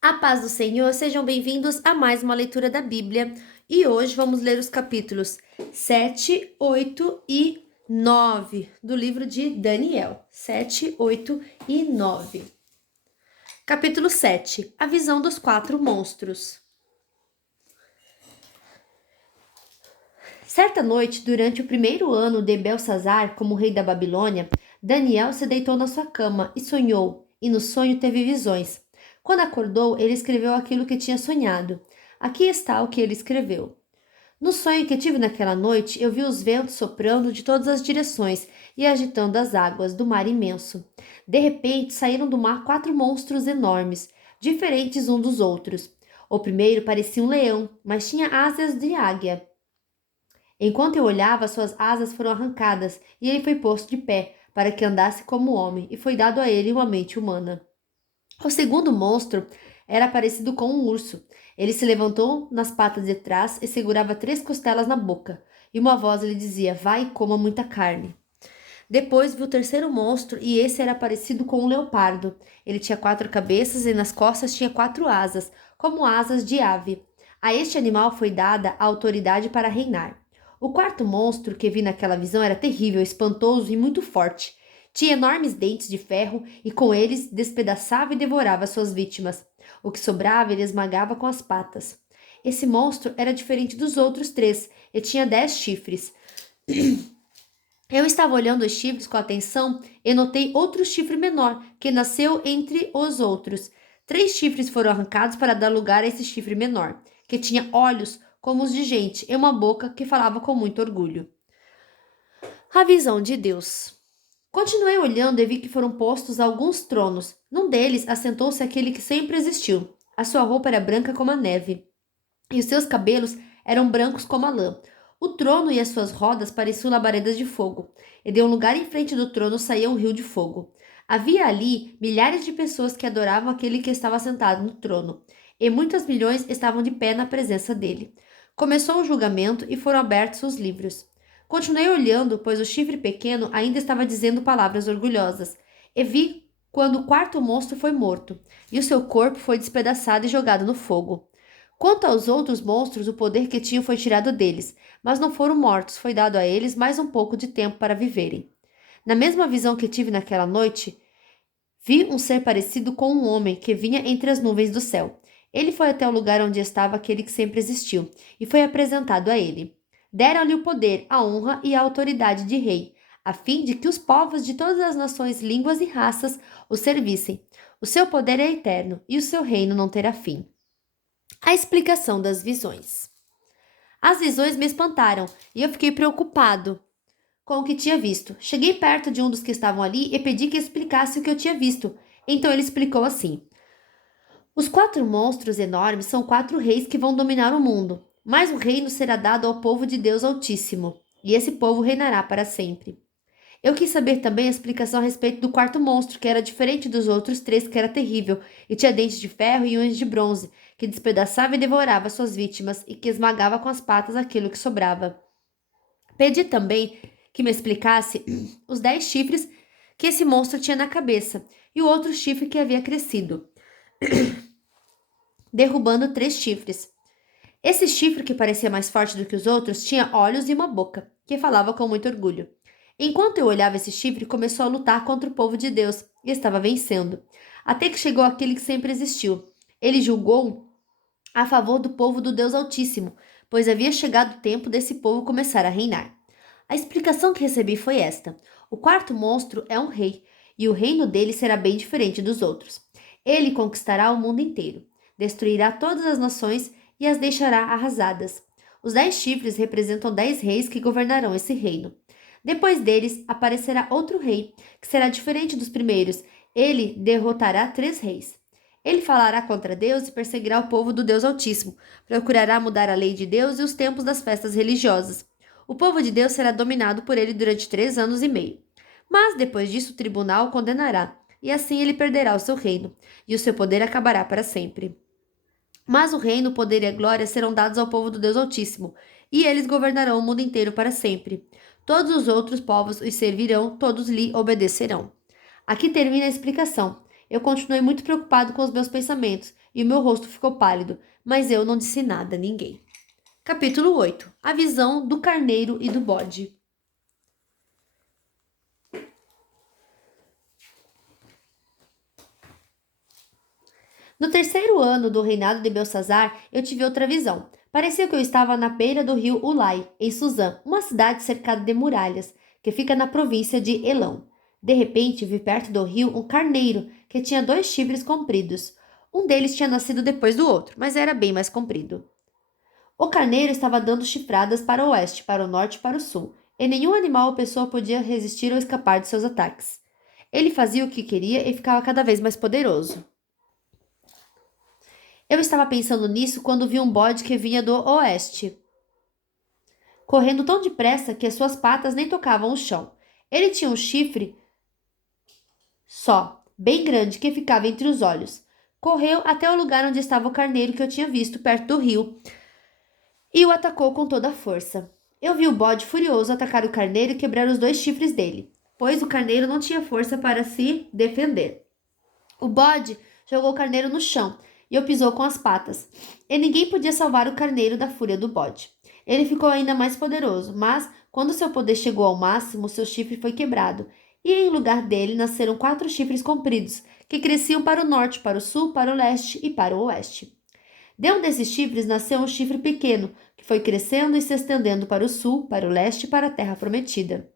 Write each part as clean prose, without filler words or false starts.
A paz do Senhor, sejam bem-vindos a mais uma leitura da Bíblia. E hoje vamos ler os capítulos 7, 8 e 9 do livro de Daniel. 7, 8 e 9. Capítulo 7. A visão dos quatro monstros. Certa noite, durante o primeiro ano de Belsazar como rei da Babilônia, Daniel se deitou na sua cama e sonhou, e no sonho teve visões. Quando acordou, ele escreveu aquilo que tinha sonhado. Aqui está o que ele escreveu. No sonho que tive naquela noite, eu vi os ventos soprando de todas as direções e agitando as águas do mar imenso. De repente, saíram do mar quatro monstros enormes, diferentes uns dos outros. O primeiro parecia um leão, mas tinha asas de águia. Enquanto eu olhava, suas asas foram arrancadas e ele foi posto de pé, para que andasse como homem, e foi dado a ele uma mente humana. O segundo monstro era parecido com um urso. Ele se levantou nas patas de trás e segurava três costelas na boca, e uma voz lhe dizia: Vai e coma muita carne. Depois vi o terceiro monstro, e esse era parecido com um leopardo. Ele tinha quatro cabeças e nas costas tinha quatro asas, como asas de ave. A este animal foi dada a autoridade para reinar. O quarto monstro que vi naquela visão era terrível, espantoso e muito forte. Tinha enormes dentes de ferro e com eles despedaçava e devorava suas vítimas. O que sobrava ele esmagava com as patas. Esse monstro era diferente dos outros três e tinha 10 chifres. Eu estava olhando os chifres com atenção e notei outro chifre menor, que nasceu entre os outros. Três chifres foram arrancados para dar lugar a esse chifre menor, que tinha olhos como os de gente e uma boca que falava com muito orgulho. A visão de Deus. Continuei olhando e vi que foram postos alguns tronos. Num deles assentou-se aquele que sempre existiu. A sua roupa era branca como a neve, e os seus cabelos eram brancos como a lã. O trono e as suas rodas pareciam labaredas de fogo, e de um lugar em frente do trono saía um rio de fogo. Havia ali milhares de pessoas que adoravam aquele que estava sentado no trono, e muitas milhões estavam de pé na presença dele. Começou o julgamento e foram abertos os livros. Continuei olhando, pois o chifre pequeno ainda estava dizendo palavras orgulhosas, e vi quando o quarto monstro foi morto, e o seu corpo foi despedaçado e jogado no fogo. Quanto aos outros monstros, o poder que tinham foi tirado deles, mas não foram mortos, foi dado a eles mais um pouco de tempo para viverem. Na mesma visão que tive naquela noite, vi um ser parecido com um homem que vinha entre as nuvens do céu. Ele foi até o lugar onde estava aquele que sempre existiu, e foi apresentado a ele. Deram-lhe o poder, a honra e a autoridade de rei, a fim de que os povos de todas as nações, línguas e raças o servissem. O seu poder é eterno, e o seu reino não terá fim. A explicação das visões. As visões me espantaram e eu fiquei preocupado com o que tinha visto. Cheguei perto de um dos que estavam ali e pedi que explicasse o que eu tinha visto. Então ele explicou assim: Os quatro monstros enormes são quatro reis que vão dominar o mundo, mas o reino será dado ao povo de Deus Altíssimo, e esse povo reinará para sempre. Eu quis saber também a explicação a respeito do quarto monstro, que era diferente dos outros três, que era terrível, e tinha dentes de ferro e unhas de bronze, que despedaçava e devorava suas vítimas, e que esmagava com as patas aquilo que sobrava. Pedi também que me explicasse os 10 chifres que esse monstro tinha na cabeça, e o outro chifre que havia crescido, derrubando 3 chifres. Esse chifre, que parecia mais forte do que os outros, tinha olhos e uma boca, que falava com muito orgulho. Enquanto eu olhava esse chifre, começou a lutar contra o povo de Deus e estava vencendo. Até que chegou aquele que sempre existiu. Ele julgou a favor do povo do Deus Altíssimo, pois havia chegado o tempo desse povo começar a reinar. A explicação que recebi foi esta: o quarto monstro é um rei, e o reino dele será bem diferente dos outros. Ele conquistará o mundo inteiro, destruirá todas as nações e as deixará arrasadas. Os 10 chifres representam 10 reis que governarão esse reino. Depois deles aparecerá outro rei, que será diferente dos primeiros. Ele derrotará 3 reis. Ele falará contra Deus e perseguirá o povo do Deus Altíssimo. Procurará mudar a lei de Deus e os tempos das festas religiosas. O povo de Deus será dominado por ele durante 3 anos e meio. Mas depois disso o tribunal o condenará, e assim ele perderá o seu reino, e o seu poder acabará para sempre. Mas o reino, o poder e a glória serão dados ao povo do Deus Altíssimo, e eles governarão o mundo inteiro para sempre. Todos os outros povos os servirão, todos lhe obedecerão. Aqui termina a explicação. Eu continuei muito preocupado com os meus pensamentos e o meu rosto ficou pálido, mas eu não disse nada a ninguém. Capítulo 8. A visão do carneiro e do bode. No terceiro ano do reinado de Belsazar, eu tive outra visão. Parecia que eu estava na beira do rio Ulai, em Suzã, uma cidade cercada de muralhas, que fica na província de Elão. De repente, vi perto do rio um carneiro, que tinha 2 chifres compridos. Um deles tinha nascido depois do outro, mas era bem mais comprido. O carneiro estava dando chifradas para o oeste, para o norte e para o sul, e nenhum animal ou pessoa podia resistir ou escapar de seus ataques. Ele fazia o que queria e ficava cada vez mais poderoso. Eu estava pensando nisso quando vi um bode que vinha do oeste, correndo tão depressa que as suas patas nem tocavam o chão. Ele tinha um chifre só, bem grande, que ficava entre os olhos. Correu até o lugar onde estava o carneiro que eu tinha visto perto do rio e o atacou com toda a força. Eu vi o bode furioso atacar o carneiro e quebrar os 2 chifres dele, pois o carneiro não tinha força para se defender. O bode jogou o carneiro no chão e o pisou com as patas, e ninguém podia salvar o carneiro da fúria do bode. Ele ficou ainda mais poderoso, mas quando seu poder chegou ao máximo, seu chifre foi quebrado, e em lugar dele nasceram 4 chifres compridos, que cresciam para o norte, para o sul, para o leste e para o oeste. De um desses chifres nasceu um chifre pequeno, que foi crescendo e se estendendo para o sul, para o leste e para a terra prometida.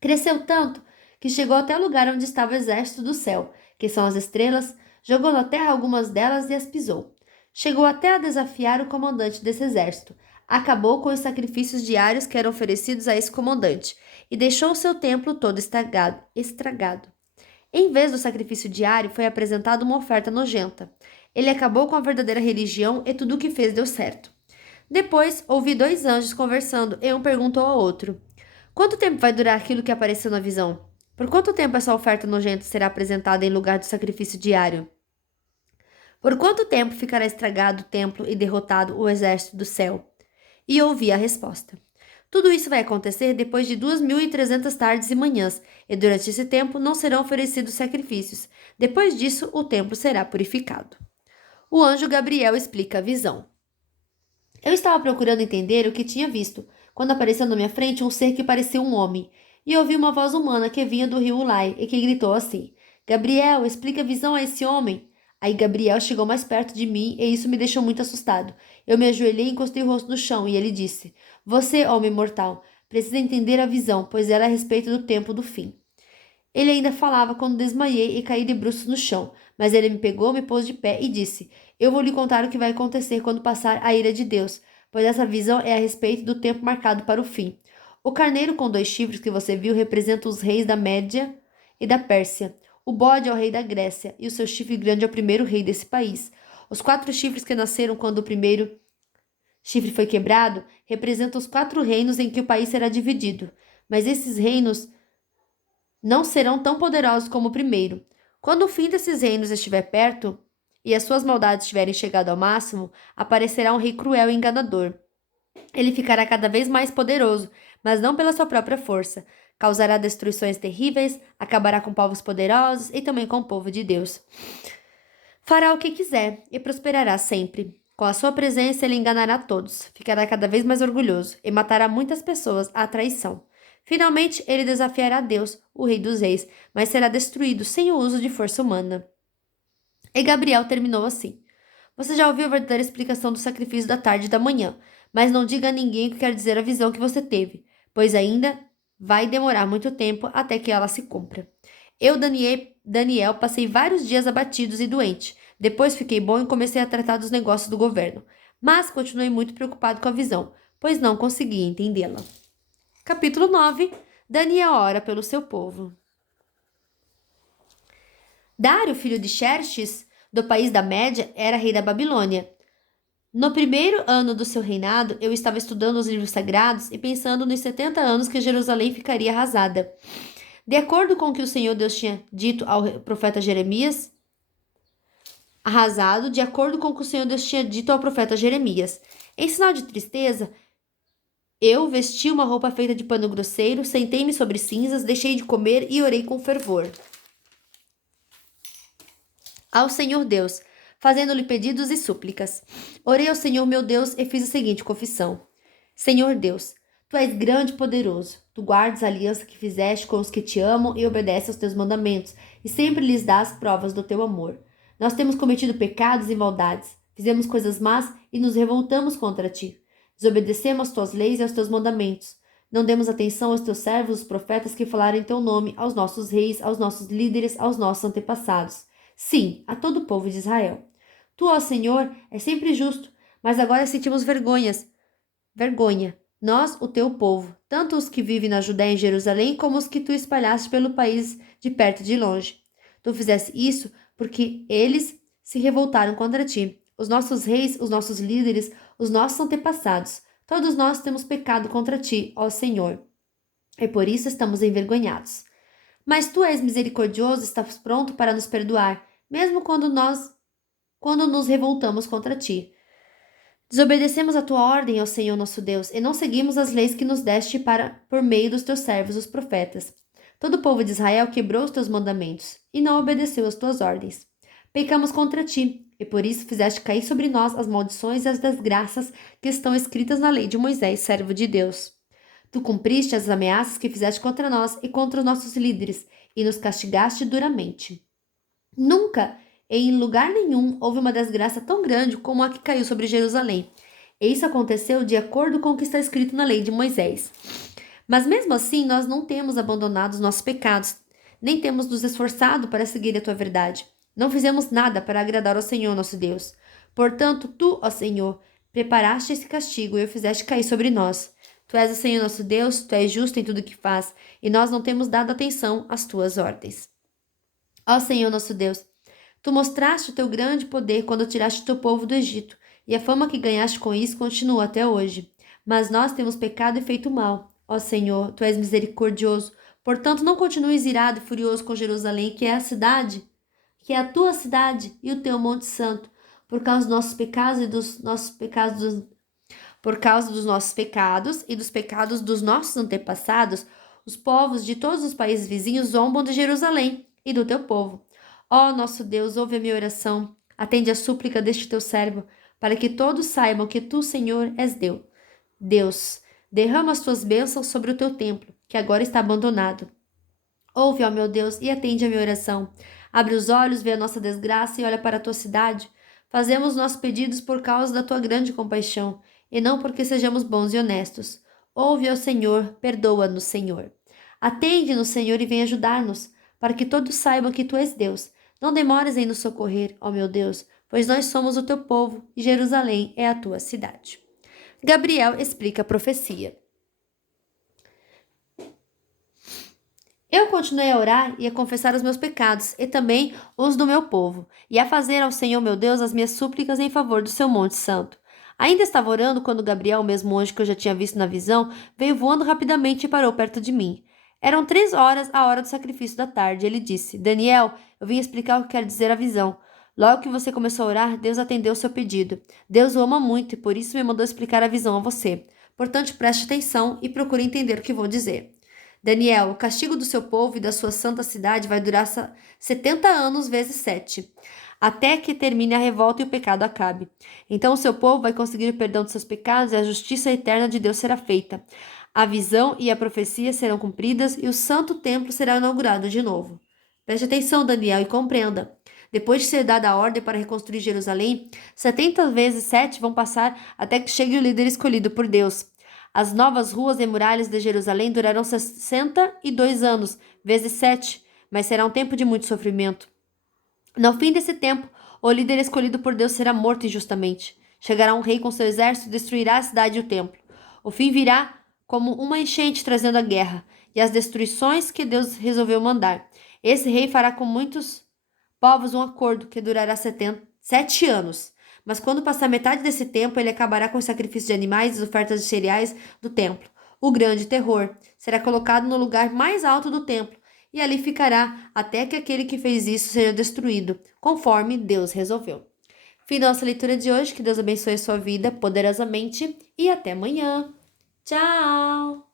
Cresceu tanto que chegou até o lugar onde estava o exército do céu, que são as estrelas, jogou na terra algumas delas e as pisou. Chegou até a desafiar o comandante desse exército. Acabou com os sacrifícios diários que eram oferecidos a esse comandante e deixou o seu templo todo estragado. Em vez do sacrifício diário, foi apresentada uma oferta nojenta. Ele acabou com a verdadeira religião e tudo o que fez deu certo. Depois, ouvi 2 anjos conversando e um perguntou ao outro: quanto tempo vai durar aquilo que apareceu na visão? Por quanto tempo essa oferta nojenta será apresentada em lugar do sacrifício diário? Por quanto tempo ficará estragado o templo e derrotado o exército do céu? E ouvi a resposta. Tudo isso vai acontecer depois de 2.300 tardes e manhãs, e durante esse tempo não serão oferecidos sacrifícios. Depois disso, o templo será purificado. O anjo Gabriel explica a visão. Eu estava procurando entender o que tinha visto, quando apareceu na minha frente um ser que parecia um homem, e ouvi uma voz humana que vinha do rio Ulai e que gritou assim: Gabriel, explica a visão a esse homem. Aí Gabriel chegou mais perto de mim e isso me deixou muito assustado. Eu me ajoelhei e encostei o rosto no chão e ele disse: Você, homem mortal, precisa entender a visão, pois ela é a respeito do tempo do fim. Ele ainda falava quando desmaiei e caí de bruços no chão, mas ele me pegou, me pôs de pé e disse: Eu vou lhe contar o que vai acontecer quando passar a ira de Deus, pois essa visão é a respeito do tempo marcado para o fim. O carneiro com 2 chifres que você viu representa os reis da Média e da Pérsia. O bode é o rei da Grécia e o seu chifre grande é o primeiro rei desse país. Os 4 chifres que nasceram quando o primeiro chifre foi quebrado representam os 4 reinos em que o país será dividido. Mas esses reinos não serão tão poderosos como o primeiro. Quando o fim desses reinos estiver perto e as suas maldades tiverem chegado ao máximo, aparecerá um rei cruel e enganador. Ele ficará cada vez mais poderoso, mas não pela sua própria força. Causará destruições terríveis, acabará com povos poderosos e também com o povo de Deus. Fará o que quiser e prosperará sempre. Com a sua presença, ele enganará todos, ficará cada vez mais orgulhoso e matará muitas pessoas à traição. Finalmente, ele desafiará Deus, o Rei dos Reis, mas será destruído sem o uso de força humana. E Gabriel terminou assim: Você já ouviu a verdadeira explicação do sacrifício da tarde e da manhã, mas não diga a ninguém o que quer dizer a visão que você teve, pois ainda vai demorar muito tempo até que ela se cumpra. Eu, Daniel, passei vários dias abatidos e doente. Depois fiquei bom e comecei a tratar dos negócios do governo, mas continuei muito preocupado com a visão, pois não conseguia entendê-la. Capítulo 9. Daniel ora pelo seu povo. Dário, filho de Xerxes, do país da Média, era rei da Babilônia. No primeiro ano do seu reinado, eu estava estudando os livros sagrados e pensando nos 70 anos que Jerusalém ficaria arrasada. De acordo com o que o Senhor Deus tinha dito ao profeta Jeremias, de acordo com o que o Senhor Deus tinha dito ao profeta Jeremias. Em sinal de tristeza, eu vesti uma roupa feita de pano grosseiro, sentei-me sobre cinzas, deixei de comer e orei com fervor. ao Senhor Deus, fazendo-lhe pedidos e súplicas. Orei ao Senhor meu Deus e fiz a seguinte confissão: Senhor Deus, tu és grande e poderoso. Tu guardas a aliança que fizeste com os que te amam e obedecem aos teus mandamentos, e sempre lhes dás provas do teu amor. Nós temos cometido pecados e maldades, fizemos coisas más e nos revoltamos contra ti. Desobedecemos às tuas leis e aos teus mandamentos. Não demos atenção aos teus servos, os profetas que falaram em teu nome, aos nossos reis, aos nossos líderes, aos nossos antepassados. Sim, a todo o povo de Israel. Tu, ó Senhor, és sempre justo, mas agora sentimos vergonha, nós, o teu povo, tanto os que vivem na Judéia e em Jerusalém, como os que tu espalhaste pelo país de perto e de longe. Tu fizeste isso porque eles se revoltaram contra ti. Os nossos reis, os nossos líderes, os nossos antepassados, todos nós temos pecado contra ti, ó Senhor. E por isso estamos envergonhados. Mas tu és misericordioso e estás pronto para nos perdoar, mesmo quando nos revoltamos contra ti. Desobedecemos a tua ordem, ó Senhor nosso Deus, e não seguimos as leis que nos deste por meio dos teus servos, os profetas. Todo o povo de Israel quebrou os teus mandamentos e não obedeceu às tuas ordens. Pecamos contra ti, e por isso fizeste cair sobre nós as maldições e as desgraças que estão escritas na lei de Moisés, servo de Deus. Tu cumpriste as ameaças que fizeste contra nós e contra os nossos líderes, e nos castigaste duramente. Nunca, em lugar nenhum, houve uma desgraça tão grande como a que caiu sobre Jerusalém. E isso aconteceu de acordo com o que está escrito na lei de Moisés. Mas mesmo assim, nós não temos abandonado os nossos pecados, nem temos nos esforçado para seguir a tua verdade. Não fizemos nada para agradar ao Senhor nosso Deus. Portanto, tu, ó Senhor, preparaste esse castigo e o fizeste cair sobre nós. Tu és o Senhor nosso Deus, tu és justo em tudo o que faz, e nós não temos dado atenção às tuas ordens. Ó Senhor nosso Deus, tu mostraste o teu grande poder quando tiraste o teu povo do Egito, e a fama que ganhaste com isso continua até hoje. Mas nós temos pecado e feito mal. Ó Senhor, tu és misericordioso, portanto não continues irado e furioso com Jerusalém, que é a tua cidade e o teu monte santo, por causa dos nossos pecados e dos nossos pecados, por causa dos nossos pecados e dos pecados dos nossos antepassados. Os povos de todos os países vizinhos zombam de Jerusalém e do teu povo. Ó nosso Deus, ouve a minha oração, atende a súplica deste teu servo, para que todos saibam que tu, Senhor, és Deus, derrama as tuas bênçãos sobre o teu templo, que agora está abandonado. Ouve, ó meu Deus, e atende a minha oração. Abre os olhos, vê a nossa desgraça e olha para a tua cidade. Fazemos nossos pedidos por causa da tua grande compaixão, e não porque sejamos bons e honestos. Ouve, ó Senhor, perdoa-nos, Senhor. Atende-nos, Senhor, e vem ajudar-nos, para que todos saibam que tu és Deus. Não demores em nos socorrer, ó meu Deus, pois nós somos o teu povo e Jerusalém é a tua cidade. Gabriel explica a profecia. Eu continuei a orar e a confessar os meus pecados e também os do meu povo, e a fazer ao Senhor meu Deus as minhas súplicas em favor do seu monte santo. Ainda estava orando quando Gabriel, o mesmo anjo que eu já tinha visto na visão, veio voando rapidamente e parou perto de mim. Eram 3 horas, a hora do sacrifício da tarde. Ele disse: Daniel, eu vim explicar o que quer dizer a visão. Logo que você começou a orar, Deus atendeu o seu pedido. Deus o ama muito e por isso me mandou explicar a visão a você. Portanto, preste atenção e procure entender o que vou dizer. Daniel, o castigo do seu povo e da sua santa cidade vai durar 70 anos vezes 7, até que termine a revolta e o pecado acabe. Então o seu povo vai conseguir o perdão de seus pecados e a justiça eterna de Deus será feita. A visão e a profecia serão cumpridas e o santo templo será inaugurado de novo. Preste atenção, Daniel, e compreenda. Depois de ser dada a ordem para reconstruir Jerusalém, 70 vezes 7 vão passar até que chegue o líder escolhido por Deus. As novas ruas e muralhas de Jerusalém durarão 62 anos, vezes 7, mas será um tempo de muito sofrimento. No fim desse tempo, o líder escolhido por Deus será morto injustamente. Chegará um rei com seu exército e destruirá a cidade e o templo. O fim virá como uma enchente trazendo a guerra e as destruições que Deus resolveu mandar. Esse rei fará com muitos povos um acordo que durará 7 anos. Mas quando passar metade desse tempo, ele acabará com os sacrifícios de animais e as ofertas de cereais do templo. O grande terror será colocado no lugar mais alto do templo, e ali ficará até que aquele que fez isso seja destruído, conforme Deus resolveu. Fim da nossa leitura de hoje, que Deus abençoe a sua vida poderosamente, e até amanhã. Tchau!